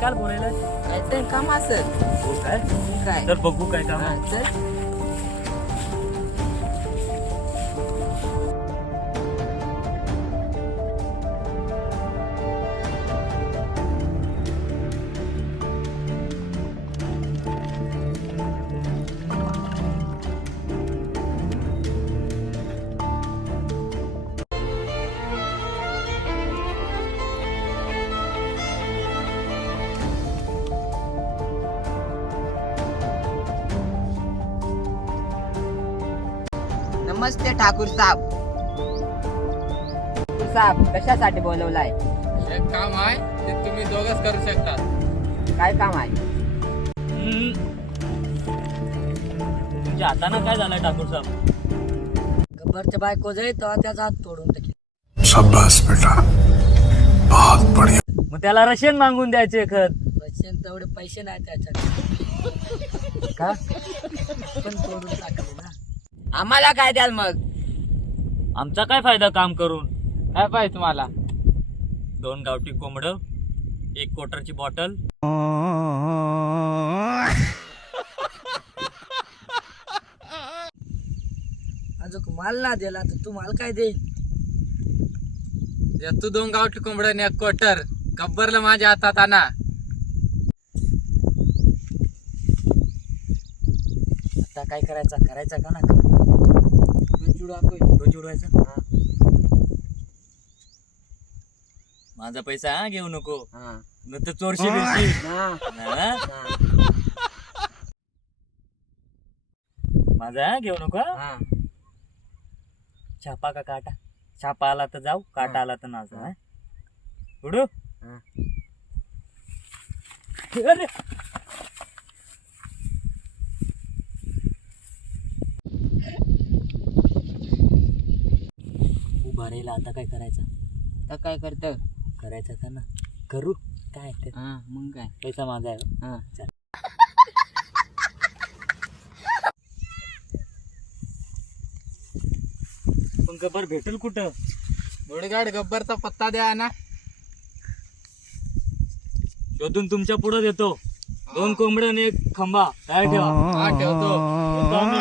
काल बोलायला काहीतरी काम असेल. हो काय काय तर बघू काय काम हा, चल. नमस्ते ठाकूर साहेब. ठाकूर साहेब कशासाठी बोलवलाय? एक काम आहे ते तुम्ही दोघच करू शकता. काय काम आहे? तुमच्या हातानं काय झालंय ठाकूर साहेब? गब्बरच्या बायको जाई तेव्हा त्याचा हात तोडून टाकेल. शाबाश बेटा, बहुत बढ़िया. मग त्याला रशियन मागून द्यायचे खत. पैसे तेवढे पैसे नाही त्याच्यात. का पण तोडून टाकले ना. आम्हाला काय द्याल मग? आमचा काय फायदा काम करून? काय पाहिजे तुम्हाला? 2 गावठी कोंबड, 1 क्वार्टरची बॉटल. अजून माल ना दिला तर तू माल काय देईल? तू 2 गावठी कोंबड्या आणि 1 क्वार्टर गब्बरला माझ्या हातात आणा. आता काय करायचा का ना? रोज उडवायचा. माझा पैसा घेऊ नको, न तर चोरशी बिरशी. हा? माझा घेऊ नको हा? छापा का काटा? छापा आला तर जाऊ, काटा आला तर नाचा. हा? उडू. अरे उभा राहिला. आता काय करायचं? तर काय करत? करायचं का ना? करू काय ते? मग काय? पैसा माझा आहे. हा. चल. पण गब्बर भेटेल कुठं? घोडगाड गब्बरचा पत्ता द्या ना. शोधून तुमच्या पुढे देतो. 2 कोंबड्या आणि 1 खंबा. काय ठेवा? हा ठेवतो. येतो आम्ही.